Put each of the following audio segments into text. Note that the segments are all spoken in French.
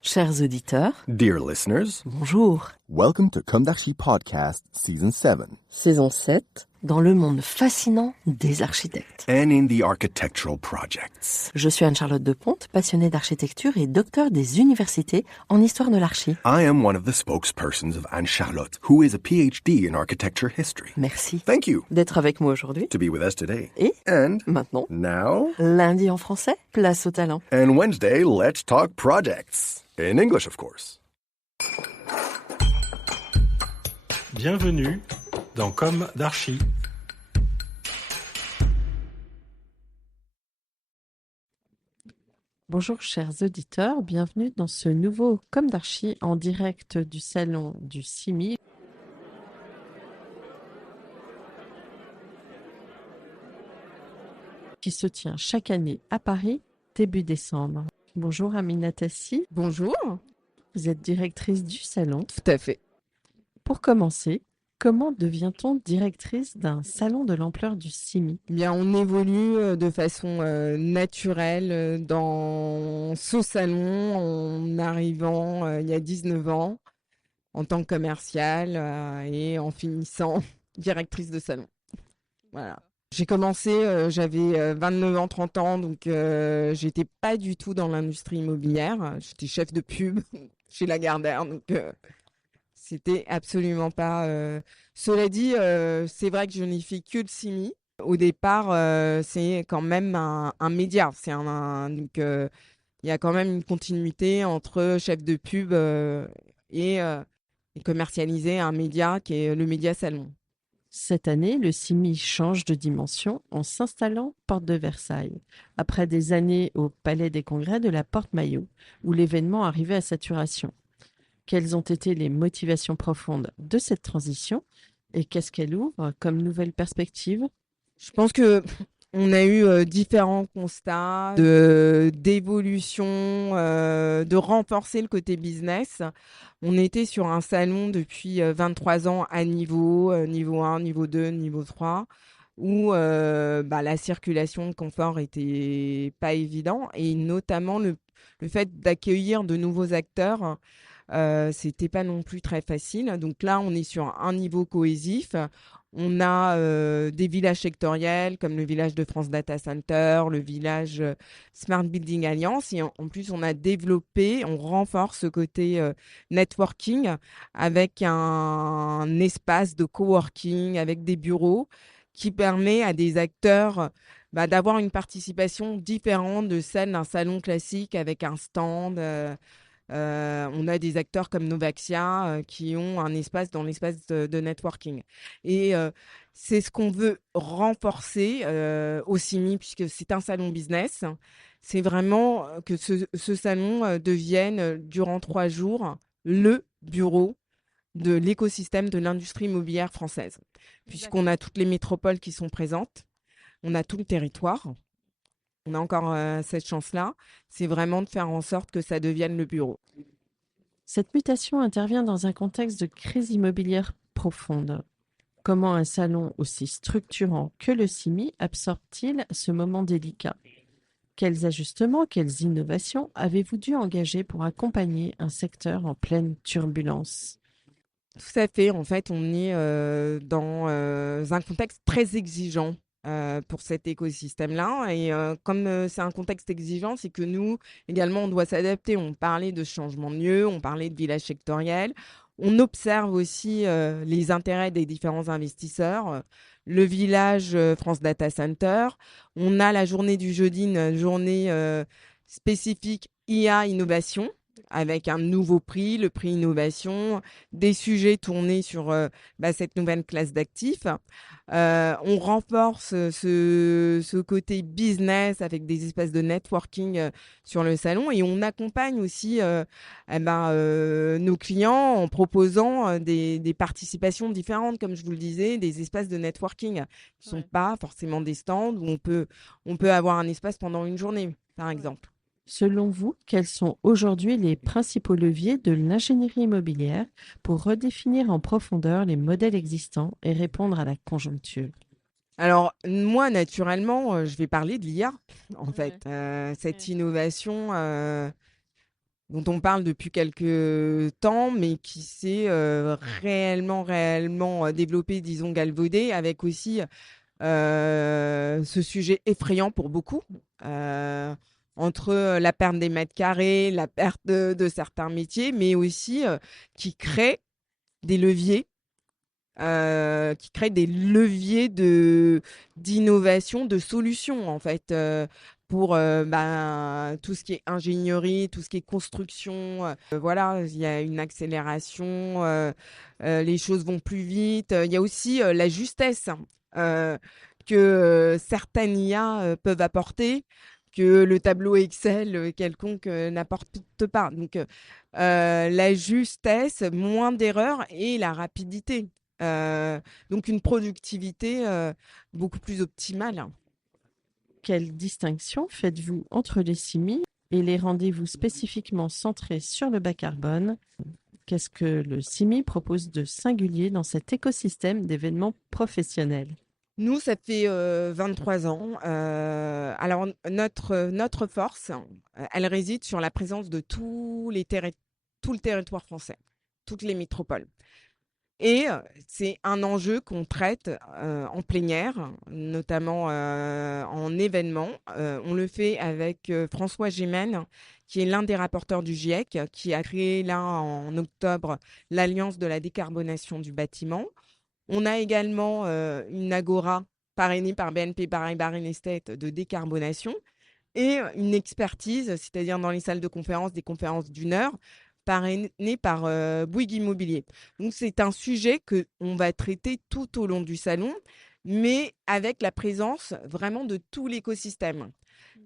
Chers auditeurs, Dear listeners, bonjour. welcome to Comme d'Archi Podcast Season 7. Saison 7, dans le monde fascinant des architectes. And in the architectural projects. Je suis Anne-Charlotte Deponte, passionnée d'architecture et docteur des universités en histoire de l'archi. I am one of the spokespersons of Anne-Charlotte, who is a PhD in architecture history. Merci Thank you d'être avec moi aujourd'hui. to be with us today. Et And maintenant, now, lundi en français, place au talent. and Wednesday, let's talk projects. In English, of course. Bienvenue dans Comme d'Archi. Bonjour chers auditeurs, bienvenue dans ce nouveau Comme d'Archi en direct du salon du CIMI. Qui se tient chaque année à Paris, début décembre. Bonjour Amina Tassi. Bonjour. Vous êtes directrice du salon. Tout à fait. Pour commencer, comment devient-on directrice d'un salon de l'ampleur du CIMI? Eh bien, on évolue de façon naturelle dans ce salon en arrivant il y a 19 ans en tant que commerciale et en finissant directrice de salon. Voilà. J'ai commencé, j'avais 29 ans, 30 ans, donc j'étais pas du tout dans l'industrie immobilière. J'étais chef de pub chez Lagardère, donc c'était absolument pas... Cela dit, c'est vrai que je n'ai fait que le CIMI. Au départ, c'est quand même un média. Donc, il y a quand même une continuité entre chef de pub et commercialiser un média qui est le média salon. Cette année, le CIMI change de dimension en s'installant porte de Versailles, après des années au Palais des Congrès de la Porte Maillot, où l'événement arrivait à saturation. Quelles ont été les motivations profondes de cette transition et qu'est-ce qu'elle ouvre comme nouvelle perspective? Je pense que on a eu différents constats d'évolution, de renforcer le côté business. On était sur un salon depuis 23 ans à niveau 1, niveau 2, niveau 3, où la circulation de confort était pas évident et notamment le fait d'accueillir de nouveaux acteurs. C'était pas non plus très facile. Donc là, on est sur un niveau cohésif. On a des villages sectoriels comme le village de France Data Center, le village Smart Building Alliance. Et en plus, on a développé, on renforce ce côté networking avec un espace de coworking, avec des bureaux qui permet à des acteurs d'avoir une participation différente de celle d'un salon classique avec un stand. On a des acteurs comme Novaxia qui ont un espace dans l'espace de networking. Et c'est ce qu'on veut renforcer au CIMI, puisque c'est un salon business. C'est vraiment que ce salon devienne, durant 3 jours, le bureau de l'écosystème de l'industrie immobilière française. Puisqu'on a toutes les métropoles qui sont présentes, on a tout le territoire. On a encore cette chance-là, c'est vraiment de faire en sorte que ça devienne le bureau. Cette mutation intervient dans un contexte de crise immobilière profonde. Comment un salon aussi structurant que le CIMI absorbe-t-il ce moment délicat? Quels ajustements, quelles innovations avez-vous dû engager pour accompagner un secteur en pleine turbulence? Tout à fait. En fait, on est dans un contexte très exigeant pour cet écosystème-là. Et comme c'est un contexte exigeant, c'est que nous, également, on doit s'adapter. On parlait de changement de lieu, on parlait de village sectoriel. On observe aussi les intérêts des différents investisseurs. Le village France Data Center. On a la journée du jeudi, une journée spécifique IA Innovation, avec un nouveau prix, le prix innovation, des sujets tournés sur cette nouvelle classe d'actifs. On renforce ce côté business avec des espaces de networking sur le salon et on accompagne aussi nos clients en proposant des participations différentes, comme je vous le disais, des espaces de networking qui ne sont pas forcément des stands où on peut avoir un espace pendant une journée, par exemple. Selon vous, quels sont aujourd'hui les principaux leviers de l'ingénierie immobilière pour redéfinir en profondeur les modèles existants et répondre à la conjoncture? Alors, moi, naturellement, je vais parler de l'IA, en fait. Cette innovation dont on parle depuis quelques temps, mais qui s'est réellement développé, disons, galvaudé, avec aussi ce sujet effrayant pour beaucoup, entre la perte des mètres carrés, la perte de certains métiers, mais aussi qui crée des leviers d'innovation, de solutions en fait, pour tout ce qui est ingénierie, tout ce qui est construction. Voilà, il y a une accélération, les choses vont plus vite. Il y a aussi la justesse que certaines IA peuvent apporter, que le tableau Excel quelconque n'apporte pas. Donc, la justesse, moins d'erreurs et la rapidité. Donc une productivité beaucoup plus optimale. Quelle distinction faites-vous entre les CIMI et les rendez-vous spécifiquement centrés sur le bas carbone? Qu'est-ce que le CIMI propose de singulier dans cet écosystème d'événements professionnels? Nous, ça fait 23 ans. Alors, notre force, elle réside sur la présence de tout le territoire français, toutes les métropoles. Et c'est un enjeu qu'on traite en plénière, notamment en événement. On le fait avec François Gémen, qui est l'un des rapporteurs du GIEC, qui a créé là en octobre l'Alliance de la décarbonation du bâtiment. On a également une agora parrainée par BNP Paribas Real Estate de décarbonation et une expertise, c'est-à-dire dans les salles de conférence, des conférences d'une heure, parrainée par Bouygues Immobilier. Donc, c'est un sujet qu'on va traiter tout au long du salon, mais avec la présence vraiment de tout l'écosystème.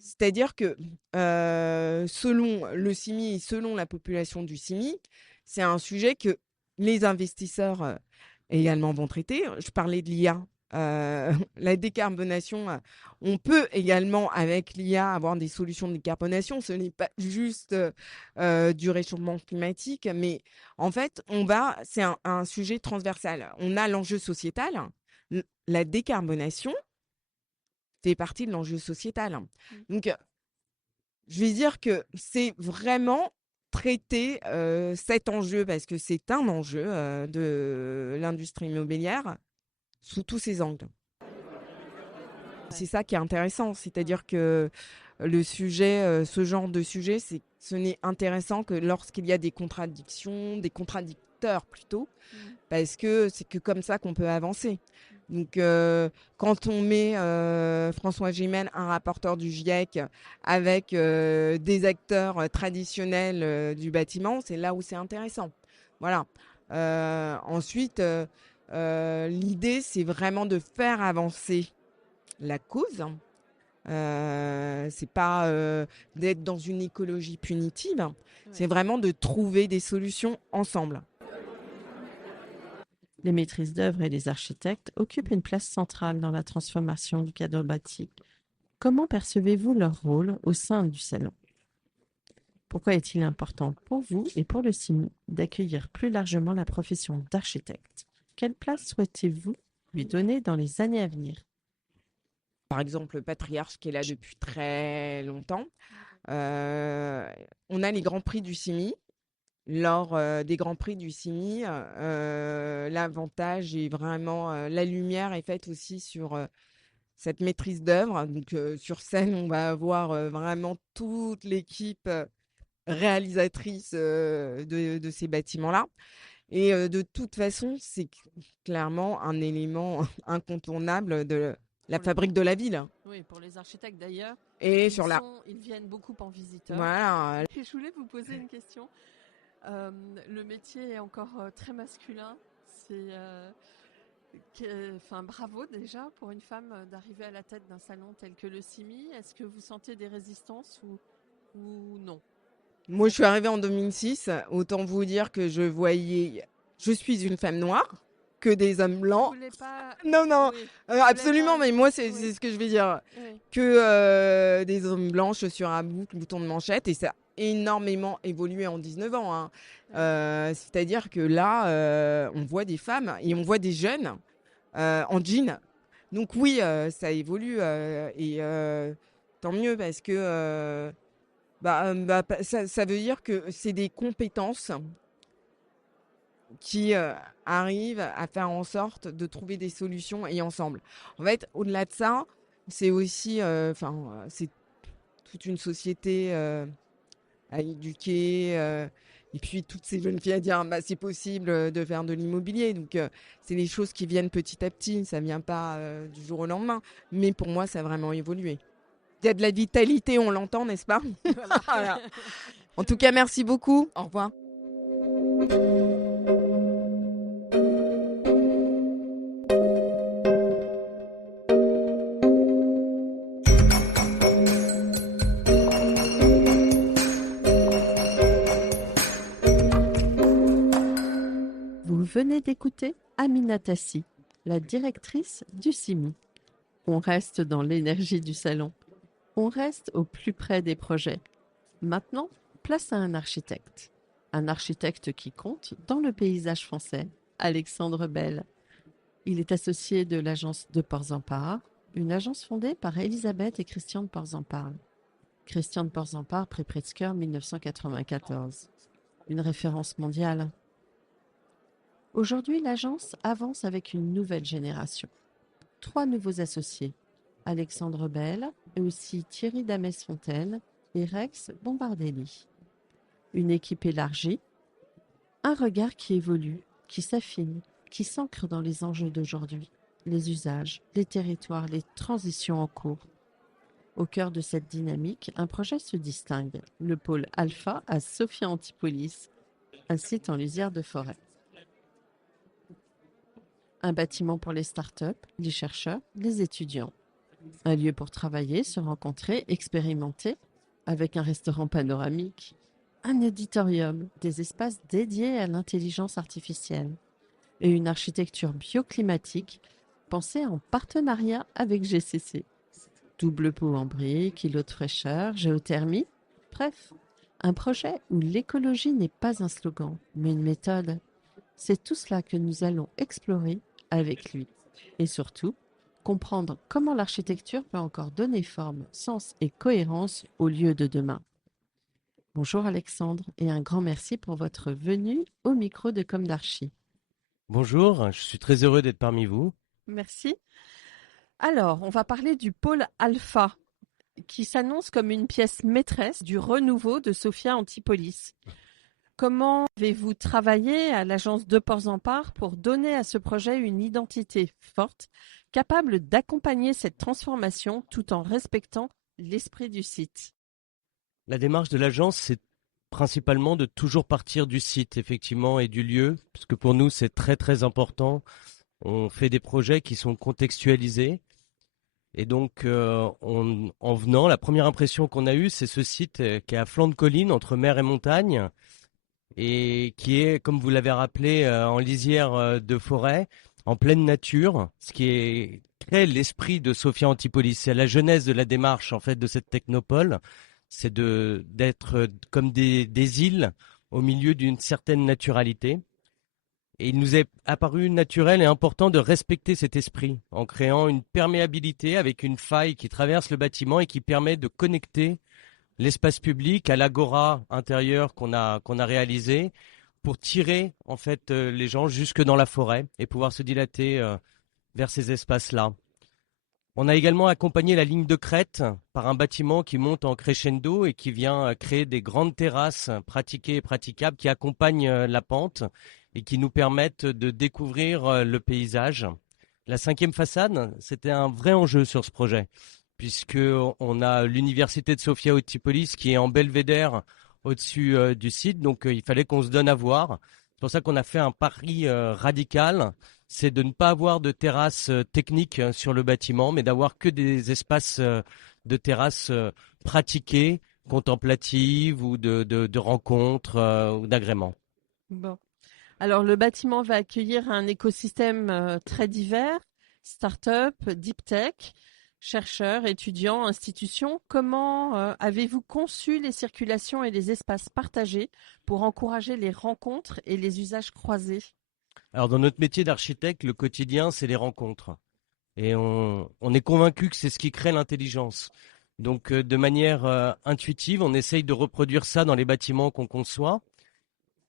C'est-à-dire que selon le CIMI et selon la population du CIMI, c'est un sujet que les investisseurs également vont traiter. Je parlais de l'IA. La décarbonation, on peut également avec l'IA avoir des solutions de décarbonation. Ce n'est pas juste du réchauffement climatique, mais en fait, c'est un sujet transversal. On a l'enjeu sociétal. La décarbonation fait partie de l'enjeu sociétal. Donc, je vais dire que c'est vraiment traiter cet enjeu, parce que c'est un enjeu de l'industrie immobilière, sous tous ses angles. C'est ça qui est intéressant, c'est-à-dire que le sujet, ce genre de sujet, ce n'est intéressant que lorsqu'il y a des contradictions, des contradicteurs plutôt, parce que c'est que comme ça qu'on peut avancer. Donc, quand on met François Gémen, un rapporteur du GIEC, avec des acteurs traditionnels du bâtiment, c'est là où c'est intéressant. Voilà. Ensuite, l'idée, c'est vraiment de faire avancer la cause. C'est pas d'être dans une écologie punitive, c'est vraiment de trouver des solutions ensemble. Les maîtrises d'œuvre et les architectes occupent une place centrale dans la transformation du cadre bâti. Comment percevez-vous leur rôle au sein du salon? Pourquoi est-il important pour vous et pour le CIMI d'accueillir plus largement la profession d'architecte? Quelle place souhaitez-vous lui donner dans les années à venir? Par exemple, le Patriarche qui est là depuis très longtemps. On a les Grands Prix du CIMI. Lors des Grands Prix du CIMI, l'avantage est vraiment la lumière est faite aussi sur cette maîtrise d'œuvre. Donc sur scène, on va avoir vraiment toute l'équipe réalisatrice de ces bâtiments-là. Et de toute façon, c'est clairement un élément incontournable de la fabrique de la ville. Oui, pour les architectes d'ailleurs. Et Ils viennent beaucoup en visiteurs. Voilà. Et je voulais vous poser une question. Le métier est encore très masculin. Bravo déjà pour une femme d'arriver à la tête d'un salon tel que le CIMI. Est-ce que vous sentez des résistances ou non? Moi, je suis arrivée en 2006. Autant vous dire que je suis une femme noire, que des hommes blancs. Vous voulez pas... Non, Oui. absolument, mais moi, c'est Oui. ce que je vais dire. Oui. Que des hommes blancs, chaussures à boutons de manchette, et ça a énormément évolué en 19 ans. Hein. C'est-à-dire que là, on voit des femmes et on voit des jeunes en jean. Donc oui, ça évolue et tant mieux parce que Ça veut dire que c'est des compétences qui arrivent à faire en sorte de trouver des solutions et ensemble. En fait, au-delà de ça, c'est aussi, c'est toute une société à éduquer. Et puis toutes ces jeunes filles à dire c'est possible de faire de l'immobilier. Donc c'est des choses qui viennent petit à petit, ça vient pas du jour au lendemain. Mais pour moi, ça a vraiment évolué. Il y a de la vitalité, on l'entend, n'est-ce pas? Voilà. En tout cas, merci beaucoup. Au revoir. Vous venez d'écouter Amina Tassi, la directrice du CIMI. On reste dans l'énergie du salon. On reste au plus près des projets. Maintenant, place à un architecte. Un architecte qui compte dans le paysage français, Alexandre Bell. Il est associé de l'agence de Ports-en-Par, une agence fondée par Elisabeth et Christian de Ports-en-Par. Christian de Ports-en-Par, prix Pritzker 1994. Une référence mondiale. Aujourd'hui, l'agence avance avec une nouvelle génération. 3 nouveaux associés, Alexandre Bell et aussi Thierry Damès-Fontaine et Rex Bombardelli. Une équipe élargie, un regard qui évolue, qui s'affine, qui s'ancre dans les enjeux d'aujourd'hui, les usages, les territoires, les transitions en cours. Au cœur de cette dynamique, un projet se distingue, le pôle Alpha à Sophia Antipolis, un site en lisière de forêt. Un bâtiment pour les startups, les chercheurs, les étudiants. Un lieu pour travailler, se rencontrer, expérimenter, avec un restaurant panoramique, un auditorium, des espaces dédiés à l'intelligence artificielle et une architecture bioclimatique pensée en partenariat avec GCC. Double pot en briques, îlot de fraîcheur, géothermie, bref, un projet où l'écologie n'est pas un slogan, mais une méthode. C'est tout cela que nous allons explorer avec lui. Et surtout, comprendre comment l'architecture peut encore donner forme, sens et cohérence au lieu de demain. Bonjour Alexandre et un grand merci pour votre venue au micro de Comme d'Archi. Bonjour, je suis très heureux d'être parmi vous. Merci. Alors, on va parler du pôle Alpha, qui s'annonce comme une pièce maîtresse du renouveau de Sophia Antipolis. Comment avez-vous travaillé à l'agence de Ports-en-Par pour donner à ce projet une identité forte, capable d'accompagner cette transformation tout en respectant l'esprit du site? La démarche de l'agence, c'est principalement de toujours partir du site, effectivement, et du lieu, parce que pour nous, c'est très très important. On fait des projets qui sont contextualisés. Et donc, en venant, la première impression qu'on a eue, c'est ce site qui est à flanc de colline, entre mer et montagne, et qui est, comme vous l'avez rappelé, en lisière de forêt, en pleine nature, ce qui crée l'esprit de Sophia Antipolis. C'est la genèse de la démarche, en fait, de cette technopole. C'est d'être comme des îles au milieu d'une certaine naturalité. Et il nous est apparu naturel et important de respecter cet esprit en créant une perméabilité avec une faille qui traverse le bâtiment et qui permet de connecter l'espace public à l'agora intérieure qu'on a réalisé pour tirer en fait les gens jusque dans la forêt et pouvoir se dilater vers ces espaces-là. On a également accompagné la ligne de crête par un bâtiment qui monte en crescendo et qui vient créer des grandes terrasses pratiquées et praticables qui accompagnent la pente et qui nous permettent de découvrir le paysage. La 5e façade, c'était un vrai enjeu sur ce projet, puisqu'on a l'université de Sophia Antipolis qui est en belvédère au-dessus du site, donc il fallait qu'on se donne à voir. C'est pour ça qu'on a fait un pari radical, c'est de ne pas avoir de terrasse technique sur le bâtiment, mais d'avoir que des espaces de terrasse pratiqués, contemplatives ou de rencontres ou d'agréments. Bon. Alors, le bâtiment va accueillir un écosystème très divers, start-up, deep tech, chercheurs, étudiants, institutions. Comment avez-vous conçu les circulations et les espaces partagés pour encourager les rencontres et les usages croisés? Alors, dans notre métier d'architecte, le quotidien, c'est les rencontres. Et on est convaincu que c'est ce qui crée l'intelligence. Donc, de manière intuitive, on essaye de reproduire ça dans les bâtiments qu'on conçoit.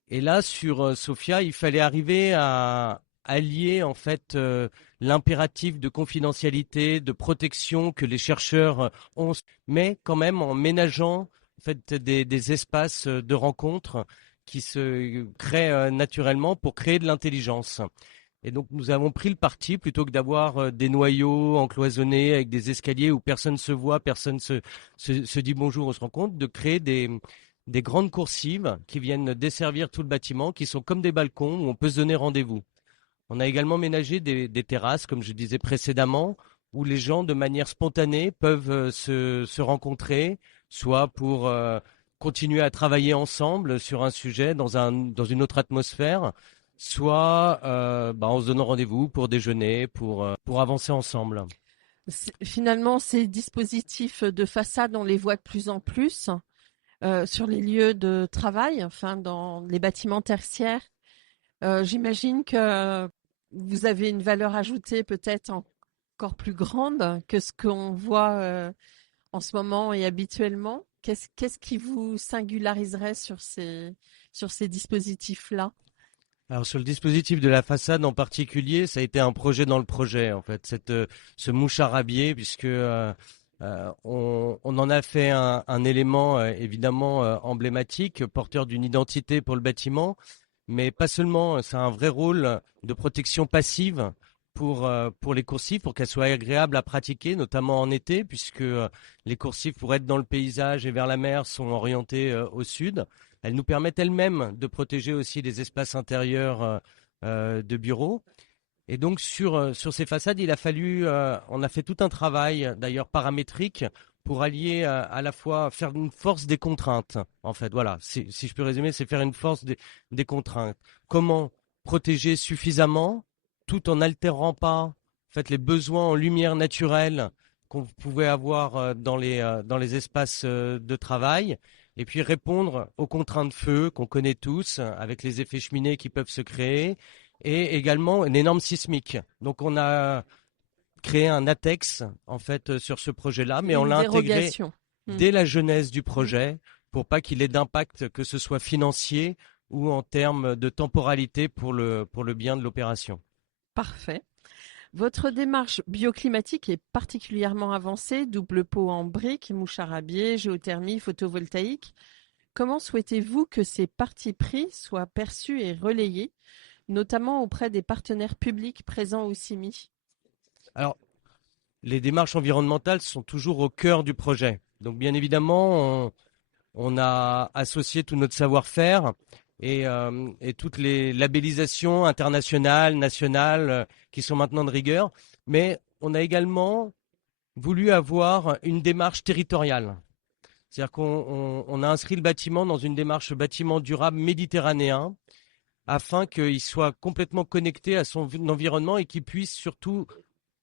Et là, sur Sophia, il fallait arriver à allier en fait l'impératif de confidentialité, de protection que les chercheurs ont, mais quand même en ménageant en fait des espaces de rencontre qui se créent naturellement pour créer de l'intelligence. Et donc nous avons pris le parti, plutôt que d'avoir des noyaux encloisonnés avec des escaliers où personne se voit, personne se dit bonjour, on se rencontre, de créer des grandes coursives qui viennent desservir tout le bâtiment, qui sont comme des balcons où on peut se donner rendez-vous. On a également ménagé des terrasses, comme je disais précédemment, où les gens, de manière spontanée, peuvent se rencontrer, soit pour continuer à travailler ensemble sur un sujet dans une autre atmosphère, soit en se donnant rendez-vous pour déjeuner, pour avancer ensemble. Finalement, ces dispositifs de façade, on les voit de plus en plus sur les lieux de travail, enfin dans les bâtiments tertiaires. J'imagine que vous avez une valeur ajoutée peut-être encore plus grande que ce qu'on voit en ce moment et habituellement. Qu'est-ce qui vous singulariserait sur ces dispositifs-là? Alors sur le dispositif de la façade en particulier, ça a été un projet dans le projet en fait, ce moucharabier, puisque on en a fait un élément évidemment emblématique, porteur d'une identité pour le bâtiment, mais pas seulement, c'est un vrai rôle de protection passive pour les coursives, pour qu'elles soient agréables à pratiquer, notamment en été, puisque les coursives, pour être dans le paysage et vers la mer, sont orientées au sud. Elles nous permettent elles-mêmes de protéger aussi les espaces intérieurs de bureaux. Et donc sur ces façades, on a fait tout un travail, d'ailleurs paramétrique, pour allier à la fois faire une force des contraintes. En fait, voilà, si je peux résumer, c'est faire une force des contraintes. Comment protéger suffisamment, tout en n'altérant pas en fait les besoins en lumière naturelle qu'on pouvait avoir dans les espaces de travail, et puis répondre aux contraintes de feu qu'on connaît tous, avec les effets cheminée qui peuvent se créer, et également une énorme sismique. Donc on a créé un ATEX en fait sur ce projet-là, mais on Une l'a intégré dérogation. dès la genèse du projet pour pas qu'il ait d'impact, que ce soit financier ou en termes de temporalité pour le bien de l'opération. Parfait. Votre démarche bioclimatique est particulièrement avancée, double pot en briques, moucharabier, géothermie, photovoltaïque. Comment souhaitez-vous que ces partis pris soient perçus et relayés, notamment auprès des partenaires publics présents au CIMI? Alors, les démarches environnementales sont toujours au cœur du projet. Donc, bien évidemment, on a associé tout notre savoir-faire et toutes les labellisations internationales, nationales, qui sont maintenant de rigueur. Mais on a également voulu avoir une démarche territoriale. C'est-à-dire qu'on a inscrit le bâtiment dans une démarche bâtiment durable méditerranéen, afin qu'il soit complètement connecté à son environnement et qu'il puisse surtout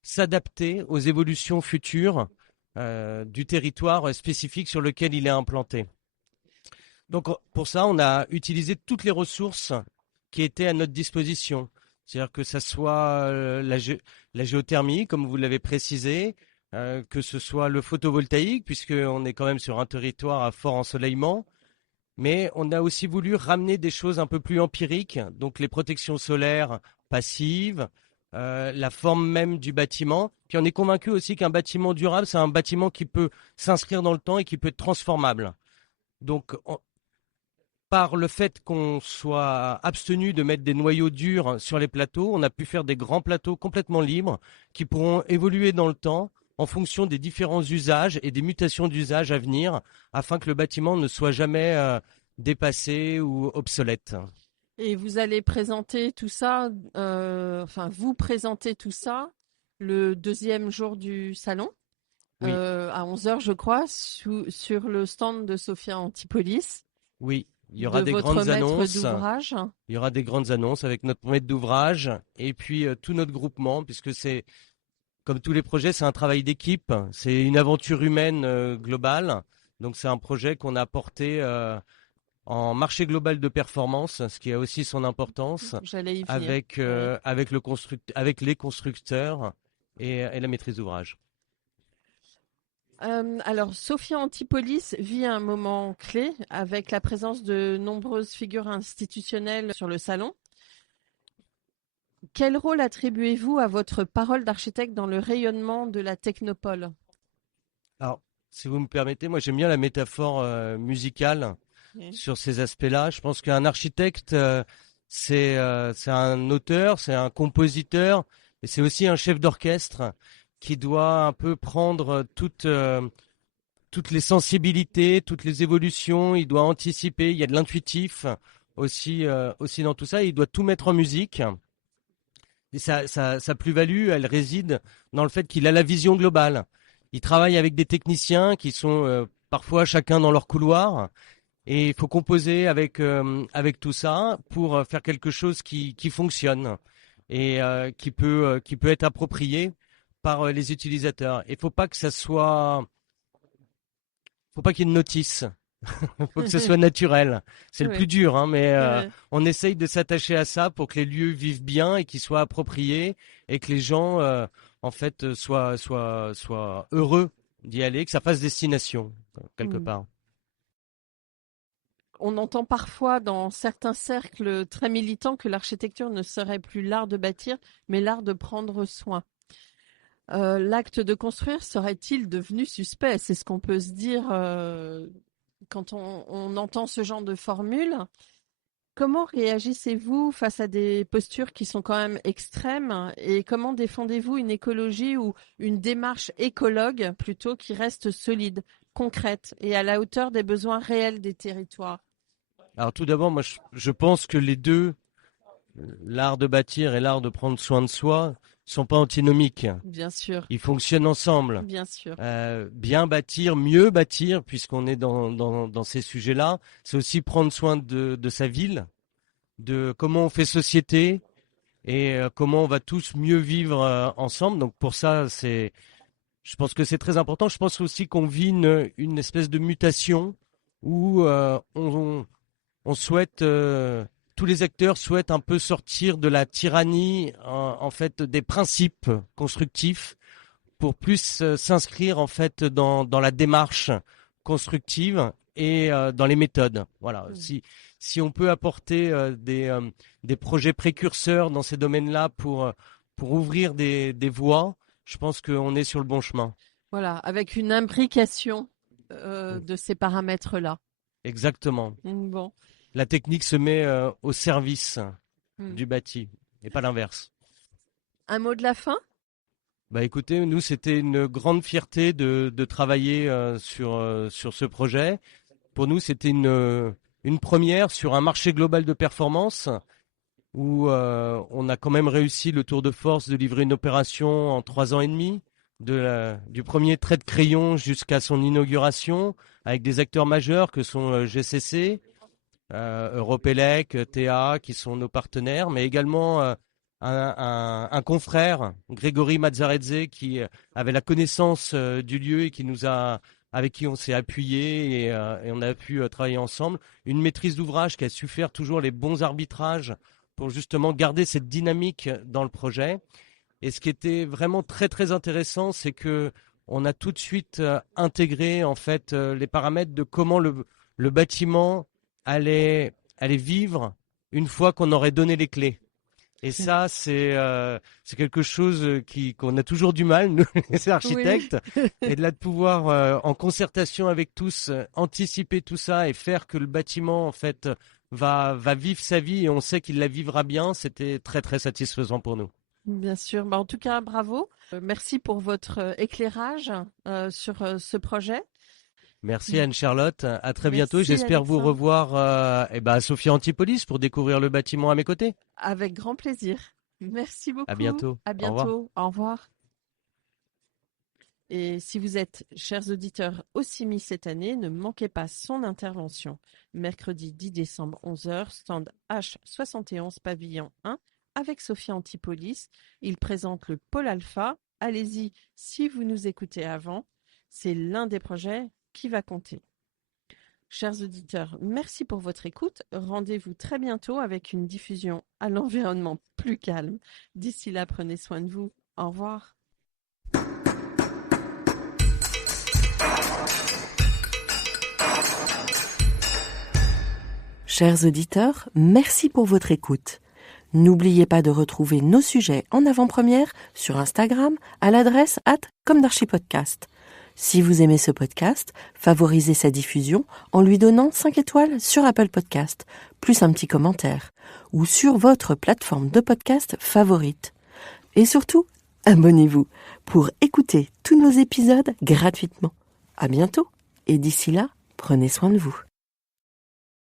s'adapter aux évolutions futures du territoire spécifique sur lequel il est implanté. Donc pour ça, on a utilisé toutes les ressources qui étaient à notre disposition. C'est-à-dire que ça soit la géothermie, comme vous l'avez précisé, que ce soit le photovoltaïque, puisqu'on est quand même sur un territoire à fort ensoleillement, mais on a aussi voulu ramener des choses un peu plus empiriques, donc les protections solaires passives, la forme même du bâtiment. Puis on est convaincu aussi qu'un bâtiment durable, c'est un bâtiment qui peut s'inscrire dans le temps et qui peut être transformable. Donc, par le fait qu'on soit abstenu de mettre des noyaux durs sur les plateaux, on a pu faire des grands plateaux complètement libres qui pourront évoluer dans le temps en fonction des différents usages et des mutations d'usage à venir, afin que le bâtiment ne soit jamais dépassé ou obsolète. Et vous allez présenter tout ça, vous présentez tout ça le deuxième jour du salon, Oui. à 11 heures, je crois, sur le stand de Sophia Antipolis. Oui, il y aura de des votre grandes maître annonces. d'ouvrage. Il y aura des grandes annonces avec notre maître d'ouvrage et puis tout notre groupement, puisque c'est, comme tous les projets, c'est un travail d'équipe, c'est une aventure humaine globale. Donc c'est un projet qu'on a porté en marché global de performance, ce qui a aussi son importance, J'allais y venir. avec, Oui. avec les constructeurs et la maîtrise d'ouvrage. Alors, Sophia Antipolis vit un moment clé avec la présence de nombreuses figures institutionnelles sur le salon. Quel rôle attribuez-vous à votre parole d'architecte dans le rayonnement de la technopole? Alors, si vous me permettez, moi j'aime bien la métaphore musicale Oui. sur ces aspects-là. Je pense qu'un architecte, c'est un auteur, c'est un compositeur, et c'est aussi un chef d'orchestre qui doit un peu prendre toutes les sensibilités, toutes les évolutions. Il doit anticiper. Il y a de l'intuitif aussi dans tout ça. Il doit tout mettre en musique. Et sa plus-value, elle réside dans le fait qu'il a la vision globale. Il travaille avec des techniciens qui sont parfois chacun dans leur couloir. Et il faut composer avec tout ça pour faire quelque chose qui fonctionne et qui peut être approprié par les utilisateurs. Il faut pas qu'il y ait de notice. Il faut que ce soit naturel. C'est le Oui. plus dur, hein, mais Ouais. on essaye de s'attacher à ça pour que les lieux vivent bien et qu'ils soient appropriés et que les gens, en fait, soient heureux d'y aller, que ça fasse destination, quelque Mm. part. On entend parfois dans certains cercles très militants que l'architecture ne serait plus l'art de bâtir, mais l'art de prendre soin. L'acte de construire serait-il devenu suspect? C'est ce qu'on peut se dire quand on entend ce genre de formule. Comment réagissez-vous face à des postures qui sont quand même extrêmes et comment défendez-vous une écologie ou une démarche écologue plutôt qui reste solide, concrète et à la hauteur des besoins réels des territoires? Alors tout d'abord, moi je pense que les deux, l'art de bâtir et l'art de prendre soin de soi, sont pas antinomiques. Bien sûr, Ils fonctionnent ensemble. bien sûr. Bien bâtir, mieux bâtir, puisqu'on est dans ces sujets-là, c'est aussi prendre soin de sa ville, de comment on fait société et comment on va tous mieux vivre ensemble. Donc pour ça, je pense que c'est très important. Je pense aussi qu'on vit une espèce de mutation où on souhaite, tous les acteurs souhaitent un peu sortir de la tyrannie, en fait, des principes constructifs pour plus s'inscrire en fait dans la démarche constructive et dans les méthodes. Voilà. Mm. Si on peut apporter des projets précurseurs dans ces domaines-là pour ouvrir des voies, je pense qu'on est sur le bon chemin. Voilà, avec une imbrication de ces paramètres-là. Exactement. Bon. La technique se met au service Mm. du bâti et pas l'inverse. Un mot de la fin? Bah écoutez, nous c'était une grande fierté de travailler sur ce projet. Pour nous, c'était une première sur un marché global de performance où on a quand même réussi le tour de force de livrer une opération en 3 ans et demi, du premier trait de crayon jusqu'à son inauguration, avec des acteurs majeurs que sont GCC, Europelec, TA, qui sont nos partenaires, mais également un confrère, Grégory Mazzaredze, qui avait la connaissance du lieu et avec qui on s'est appuyé et on a pu travailler ensemble. Une maîtrise d'ouvrage qui a su faire toujours les bons arbitrages pour justement garder cette dynamique dans le projet. Et ce qui était vraiment très très intéressant, c'est que on a tout de suite intégré en fait les paramètres de comment le bâtiment allait vivre une fois qu'on aurait donné les clés. Et ça, c'est quelque chose qu'on a toujours du mal, nous, les architectes, et de là de pouvoir, en concertation avec tous, anticiper tout ça et faire que le bâtiment, en fait, va vivre sa vie et on sait qu'il la vivra bien. C'était très, très satisfaisant pour nous. Bien sûr. Bah, en tout cas, bravo. Merci pour votre éclairage sur ce projet. Merci Anne-Charlotte. À très bientôt. Merci, J'espère vous Alexandre. revoir à Sophia Antipolis pour découvrir le bâtiment à mes côtés. Avec grand plaisir. Merci beaucoup. À bientôt. À Au revoir. bientôt. Au revoir. Et si vous êtes, chers auditeurs, au CIMI cette année, ne manquez pas son intervention. Mercredi 10 décembre, 11 heures, stand H71, pavillon 1, avec Sophia Antipolis. Il présente le pôle alpha. Allez-y si vous nous écoutez avant. C'est l'un des projets qui va compter. Chers auditeurs, merci pour votre écoute. Rendez-vous très bientôt avec une diffusion à l'environnement plus calme. D'ici là, prenez soin de vous. Au revoir. Chers auditeurs, merci pour votre écoute. N'oubliez pas de retrouver nos sujets en avant-première sur Instagram à l'adresse @commedarchipodcast. Si vous aimez ce podcast, favorisez sa diffusion en lui donnant 5 étoiles sur Apple Podcast, plus un petit commentaire, ou sur votre plateforme de podcast favorite. Et surtout, abonnez-vous pour écouter tous nos épisodes gratuitement. À bientôt, et d'ici là, prenez soin de vous.